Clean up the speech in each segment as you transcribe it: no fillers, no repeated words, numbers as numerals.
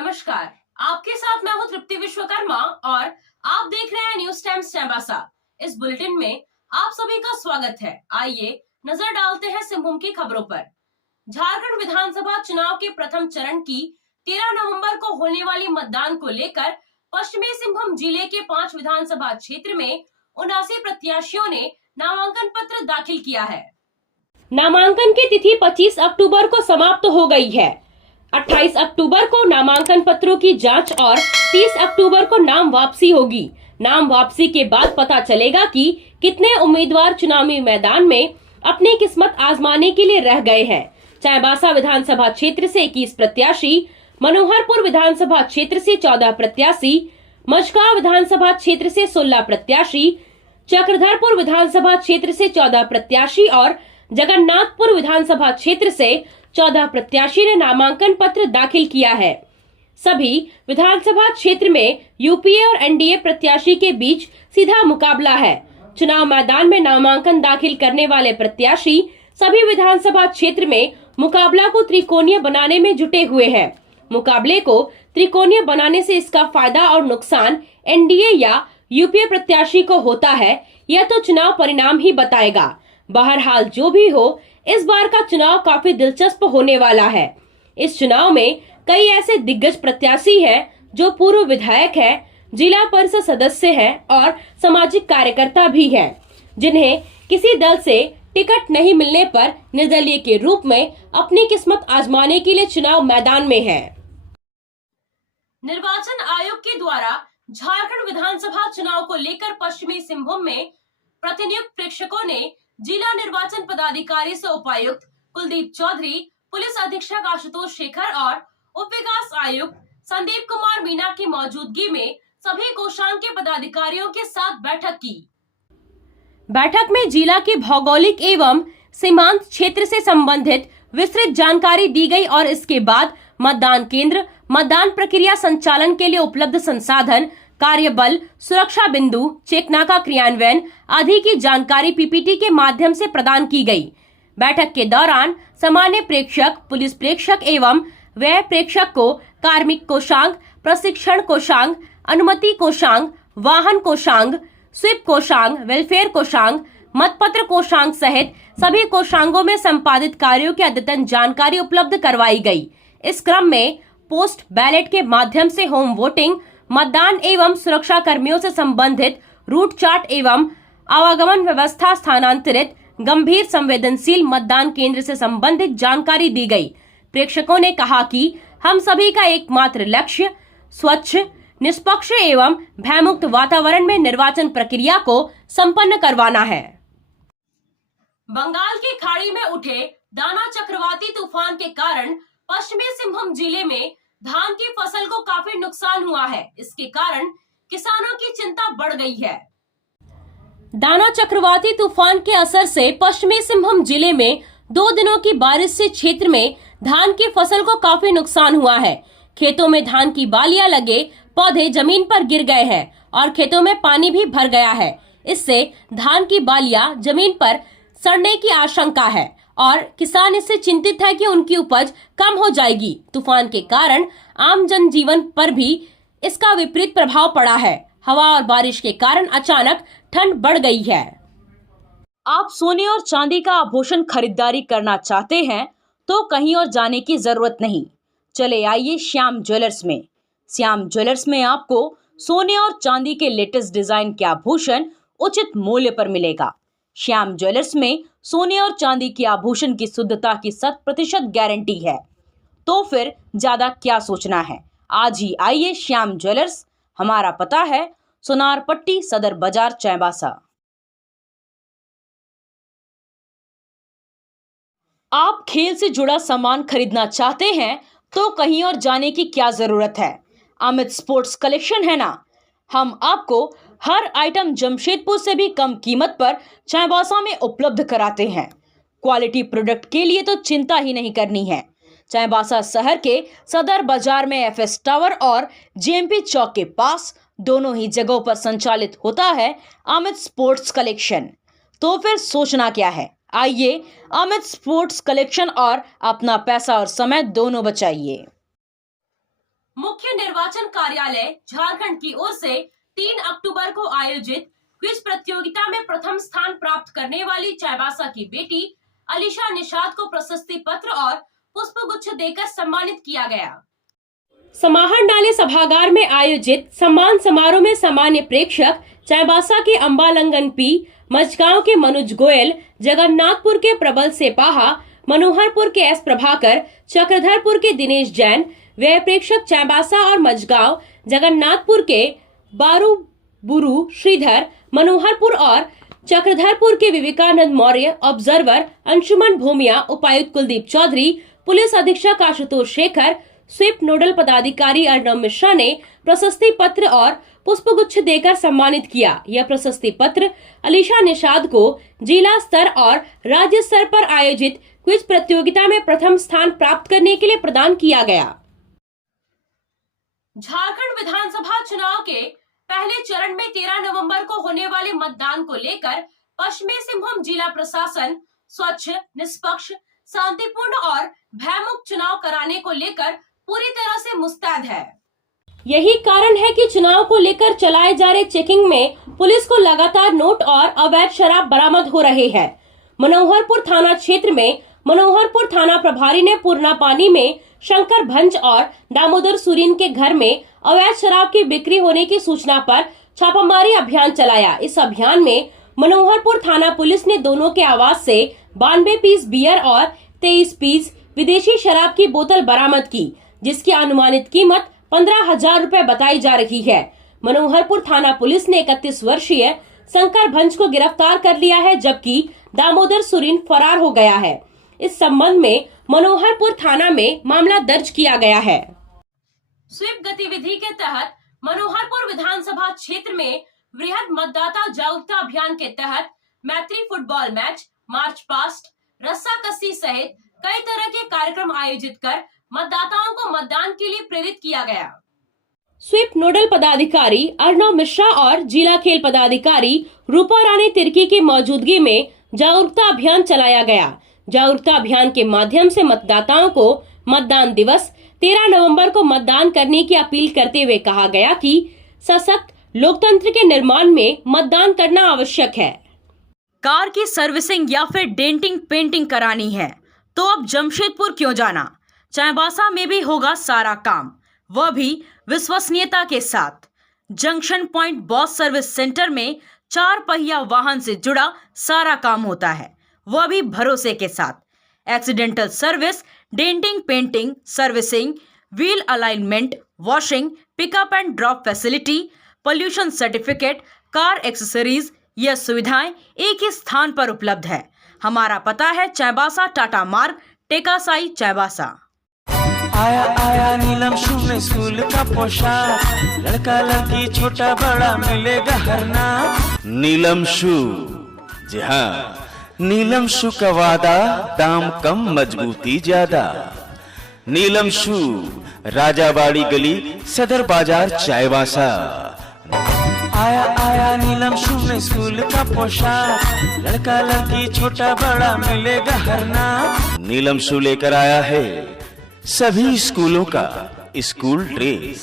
नमस्कार, आपके साथ मैं हूं तृप्ति विश्वकर्मा और आप देख रहे हैं न्यूज टाइम्स चाईबासा। इस बुलेटिन में आप सभी का स्वागत है। आइए नजर डालते हैं सिंहभूम की खबरों पर। झारखंड विधानसभा चुनाव के प्रथम चरण की 13 नवंबर को होने वाली मतदान को लेकर पश्चिमी सिंहभूम जिले के 5 विधानसभा क्षेत्र में 79 प्रत्याशियों ने नामांकन पत्र दाखिल किया है। नामांकन की तिथि 25 अक्टूबर को समाप्त हो गई है। 28 अक्टूबर को नामांकन पत्रों की जांच और 30 अक्टूबर को नाम वापसी होगी। नाम वापसी के बाद पता चलेगा कि कितने उम्मीदवार चुनावी मैदान में अपनी किस्मत आजमाने के लिए रह गए हैं। चाईबासा विधानसभा क्षेत्र से 21 प्रत्याशी, मनोहरपुर विधानसभा क्षेत्र से 14 प्रत्याशी, मझगांव विधानसभा क्षेत्र से 16 प्रत्याशी, चक्रधरपुर विधानसभा क्षेत्र से 14 प्रत्याशी और जगन्नाथपुर विधानसभा क्षेत्र से 14 प्रत्याशी ने नामांकन पत्र दाखिल किया है। सभी विधानसभा क्षेत्र में यूपीए और एनडीए प्रत्याशी के बीच सीधा मुकाबला है। चुनाव मैदान में नामांकन दाखिल करने वाले प्रत्याशी सभी विधानसभा क्षेत्र में मुकाबला को त्रिकोणीय बनाने में जुटे हुए हैं। मुकाबले को त्रिकोणीय बनाने से इसका फायदा और नुकसान एनडीए या यूपीए प्रत्याशी को होता है, यह तो चुनाव परिणाम ही बताएगा। बहरहाल जो भी हो, इस बार का चुनाव काफी दिलचस्प होने वाला है। इस चुनाव में कई ऐसे दिग्गज प्रत्याशी हैं जो पूर्व विधायक हैं, जिला परिषद सदस्य हैं और सामाजिक कार्यकर्ता भी हैं, जिन्हें किसी दल से टिकट नहीं मिलने पर निर्दलीय के रूप में अपनी किस्मत आजमाने के लिए चुनाव मैदान में हैं। निर्वाचन आयोग के द्वारा झारखंड विधानसभा चुनाव को लेकर पश्चिमी सिंहभूम में प्रतिनियुक्त प्रेक्षकों ने जिला निर्वाचन पदाधिकारी से उपायुक्त कुलदीप चौधरी, पुलिस अधीक्षक आशुतोष शेखर और उप विकास आयुक्त संदीप कुमार मीना की मौजूदगी में सभी कोषांग के पदाधिकारियों के साथ बैठक की। बैठक में जिला के भौगोलिक एवं सीमांत क्षेत्र से संबंधित विस्तृत जानकारी दी गई और इसके बाद मतदान केंद्र, मतदान प्रक्रिया संचालन के लिए उपलब्ध संसाधन, कार्यबल, सुरक्षा बिंदु, चेकनाका क्रियान्वयन आदि की जानकारी पीपीटी के माध्यम से प्रदान की गई। बैठक के दौरान सामान्य प्रेक्षक, पुलिस प्रेक्षक एवं व्यय प्रेक्षक को कार्मिक कोषांग, प्रशिक्षण कोषांग, अनुमति कोषांग, वाहन कोषांग, स्वीप कोषांग, वेलफेयर कोषांग, मतपत्र कोषांग सहित सभी कोषांगों में संपादित कार्यों की अद्यतन जानकारी उपलब्ध करवाई गई। इस क्रम में पोस्ट बैलेट के माध्यम से होम वोटिंग, मतदान एवं सुरक्षा कर्मियों से संबंधित रूट चार्ट एवं आवागमन व्यवस्था, स्थानांतरित गंभीर संवेदनशील मतदान केंद्र से संबंधित जानकारी दी गई। प्रेक्षकों ने कहा कि हम सभी का एकमात्र लक्ष्य स्वच्छ, निष्पक्ष एवं भयमुक्त वातावरण में निर्वाचन प्रक्रिया को संपन्न करवाना है। बंगाल की खाड़ी में उठे दाना चक्रवाती तूफान के कारण पश्चिमी सिंहभूम जिले में धान की फसल को काफी नुकसान हुआ है। इसके कारण किसानों की चिंता बढ़ गई है। दाना चक्रवाती तूफान के असर से पश्चिमी सिंहभूम जिले में 2 दिनों की बारिश से क्षेत्र में धान की फसल को काफी नुकसान हुआ है। खेतों में धान की बालियां लगे पौधे जमीन पर गिर गए हैं और खेतों में पानी भी भर गया है। इससे धान की बालियां जमीन पर सड़ने की आशंका है और किसान इससे चिंतित है कि उनकी उपज कम हो जाएगी। तूफान के कारण आम जनजीवन पर भी इसका विपरीत प्रभाव पड़ा है। हवा और बारिश के कारण अचानक ठंड बढ़ गई है। आप सोने और चांदी का आभूषण खरीदारी करना चाहते हैं तो कहीं और जाने की जरूरत नहीं। चले आइए श्याम ज्वेलर्स में। श्याम ज्वेलर्स में आपको सोने और चांदी के लेटेस्ट डिजाइन के आभूषण उचित मूल्य पर मिलेगा। श्याम ज्वेलर्स में सोने और चांदी के आभूषण की शुद्धता की 100% गारंटी है। तो फिर ज्यादा क्या सोचना है, आज ही आइए श्याम ज्वेलर्स। हमारा पता है सोनारपट्टी, सदर बाजार, चाईबासा। आप खेल से जुड़ा सामान खरीदना चाहते हैं तो कहीं और जाने की क्या जरूरत है। अमित स्पोर्ट्स कलेक्शन है ना। हम आपको हर आइटम जमशेदपुर से भी कम कीमत पर चाईबासा में उपलब्ध कराते हैं। क्वालिटी प्रोडक्ट के लिए तो चिंता ही नहीं करनी है। चाईबासा शहर के सदर बाजार में एफएस टावर और जेएमपी चौक के पास दोनों ही जगहों पर संचालित होता है अमित स्पोर्ट्स कलेक्शन। तो फिर सोचना क्या है, आइए अमित स्पोर्ट्स कलेक्शन और अपना पैसा और समय दोनों बचाइए। मुख्य निर्वाचन कार्यालय झारखंड की ओर से 3 अक्टूबर को आयोजित क्विज प्रतियोगिता में प्रथम स्थान प्राप्त करने वाली चाईबासा की बेटी अलीशा निषाद को प्रशस्ति पत्र और पुष्पगुच्छ देकर सम्मानित किया गया। समाहरण डाले सभागार में आयोजित सम्मान समारोह में सामान्य प्रेक्षक चाईबासा के अम्बालंगन पी, मझगांव के मनुज गोयल, जगन्नाथपुर के प्रबल सेपाहा, मनोहरपुर के एस प्रभाकर, चक्रधरपुर के दिनेश जैन, व्यय प्रेक्षक चाईबासा और मझगांव, जगन्नाथपुर के बारू बुरू श्रीधर, मनोहरपुर और चक्रधरपुर के विवेकानंद मौर्य, ऑब्जर्वर अंशुमन भूमिया, उपायुक्त कुलदीप चौधरी, पुलिस अधीक्षक आशुतोष शेखर, स्वीप नोडल पदाधिकारी अर्णव मिश्रा ने प्रशस्ति पत्र और पुष्पगुच्छ देकर सम्मानित किया। यह प्रशस्ति पत्र अलीशा निषाद को जिला स्तर और राज्य स्तर पर आयोजित क्विज प्रतियोगिता में प्रथम स्थान प्राप्त करने के लिए प्रदान किया गया। झारखंड विधानसभा चुनाव के पहले चरण में 13 नवंबर को होने वाले मतदान को लेकर पश्चिमी सिंहभूम जिला प्रशासन स्वच्छ, निष्पक्ष, शांतिपूर्ण और भयमुक्त चुनाव कराने को लेकर पूरी तरह से मुस्तैद है। यही कारण है कि चुनाव को लेकर चलाए जा रहे चेकिंग में पुलिस को लगातार नोट और अवैध शराब बरामद हो रहे हैं। मनोहरपुर थाना क्षेत्र में मनोहरपुर थाना प्रभारी ने पूर्णा पानी में शंकर भंज और दामोदर सुरीन के घर में अवैध शराब की बिक्री होने की सूचना पर छापामारी अभियान चलाया। इस अभियान में मनोहरपुर थाना पुलिस ने दोनों के आवास से 92 पीस बियर और 23 पीस विदेशी शराब की बोतल बरामद की, जिसकी अनुमानित कीमत 15,000 रुपए बताई जा रही है। मनोहरपुर थाना पुलिस ने 31 वर्षीय शंकर भंज को गिरफ्तार कर लिया है, जबकि दामोदर सुरीन फरार हो गया है। इस संबंध में मनोहरपुर थाना में मामला दर्ज किया गया है। स्वीप गतिविधि के तहत मनोहरपुर विधानसभा क्षेत्र में वृहद मतदाता जागरूकता अभियान के तहत मैत्री फुटबॉल मैच, मार्च पास्ट, रस्साकसी सहित कई तरह के कार्यक्रम आयोजित कर मतदाताओं को मतदान के लिए प्रेरित किया गया। स्वीप नोडल पदाधिकारी अर्णव मिश्रा और जिला खेल पदाधिकारी रूपा रानी तिर्की की मौजूदगी में जागरूकता अभियान चलाया गया। जागरूकता अभियान के माध्यम से मतदाताओं को मतदान दिवस 13 नवंबर को मतदान करने की अपील करते हुए कहा गया कि सशक्त लोकतंत्र के निर्माण में मतदान करना आवश्यक है। कार की सर्विसिंग या फिर डेंटिंग पेंटिंग करानी है तो अब जमशेदपुर क्यों जाना। चाईबासा में भी होगा सारा काम, वह भी विश्वसनीयता के साथ। Junction point boss service centre में 4 पहिया वाहन से जुड़ा सारा काम होता है, वह भी भरोसे के साथ। Accidental service, denting painting, servicing, wheel alignment, washing, pickup and drop facility, pollution certificate, car accessories, यह सुविधाएं एक ही स्थान पर उपलब्ध है। हमारा पता है चाईबासा टाटा मार्ग, टेकासाई, चाईबासा। आया आया नीलम शू में स्कूल का पोशाक, लड़का लड़की छोटा बड़ा मिलेगा हर नाम। नीलम शू, जी हाँ, नीलम शू का वादा, दाम कम मजबूती ज्यादा। नीलम शू, राजाबाड़ी गली, सदर बाजार, चाईबासा। आया आया नीलम शू में स्कूल का पोशाक, लड़का लड़की छोटा बड़ा मिलेगा हर नाम। नीलम शू लेकर आया है सभी स्कूलों का स्कूल ड्रेस।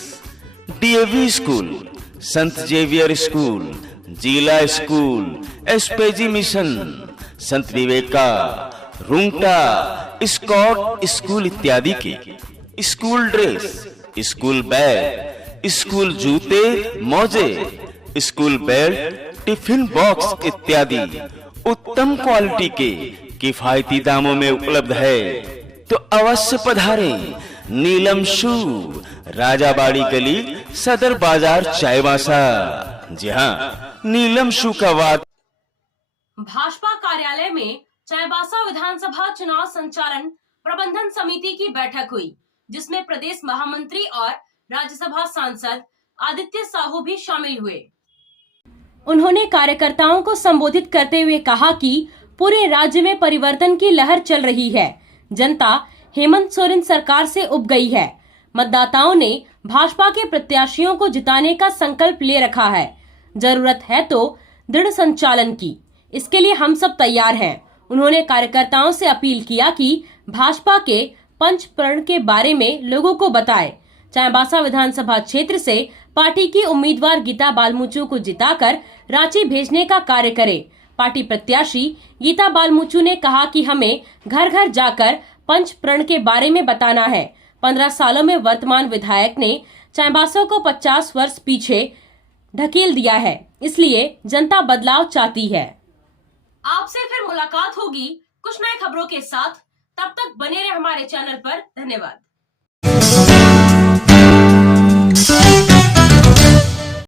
डीएवी स्कूल, संत जेवियर स्कूल, जिला स्कूल, एसपीजी मिशन, संत विवेका, रुंगटा, स्कॉट स्कूल इत्यादि के school dress, school bag, school जूते, मोजे, स्कूल बेल्ट, टिफिन बॉक्स इत्यादि उत्तम क्वालिटी के किफायती दामों में उपलब्ध है, तो अवश्य पधारें। नीलम शू, राजाबाड़ी गली, सदर बाजार, चाईबासा। जी हाँ, नीलम शू का वाद। भाजपा कार्यालय में चाईबासा विधानसभा चुनाव संचालन प्रबंधन समिति की बैठक हुई, जिसमें प्रदेश महामंत्री और राज्यसभा सांसद आदित्य साहू भी शामिल हुए। उन्होंने कार्यकर्ताओं को संबोधित करते हुए कहा कि पूरे राज्य में परिवर्तन की लहर चल रही है। जनता हेमंत सोरेन सरकार से उब गई है। मतदाताओं ने भाजपा के प्रत्याशियों को जिताने का संकल्प ले रखा है। जरूरत है तो दृढ़ संचालन की, इसके लिए हम सब तैयार हैं। उन्होंने कार्यकर्ताओं से अपील किया कि भाजपा के पंच प्रण के बारे में लोगों को बताएं। चाईबासा विधानसभा क्षेत्र से पार्टी की उम्मीदवार गीता बालमुचू को जिताकर रांची भेजने का कार्य करे। पार्टी प्रत्याशी गीता बालमुचू ने कहा कि हमें घर घर जाकर पंच प्रण के बारे में बताना है। 15 सालों में वर्तमान विधायक ने चाईबासा को 50 वर्ष पीछे ढकेल दिया है, इसलिए जनता बदलाव चाहती है। आपसे फिर मुलाकात होगी कुछ नए खबरों के साथ। तब तक बने रहे हमारे चैनल पर। धन्यवाद।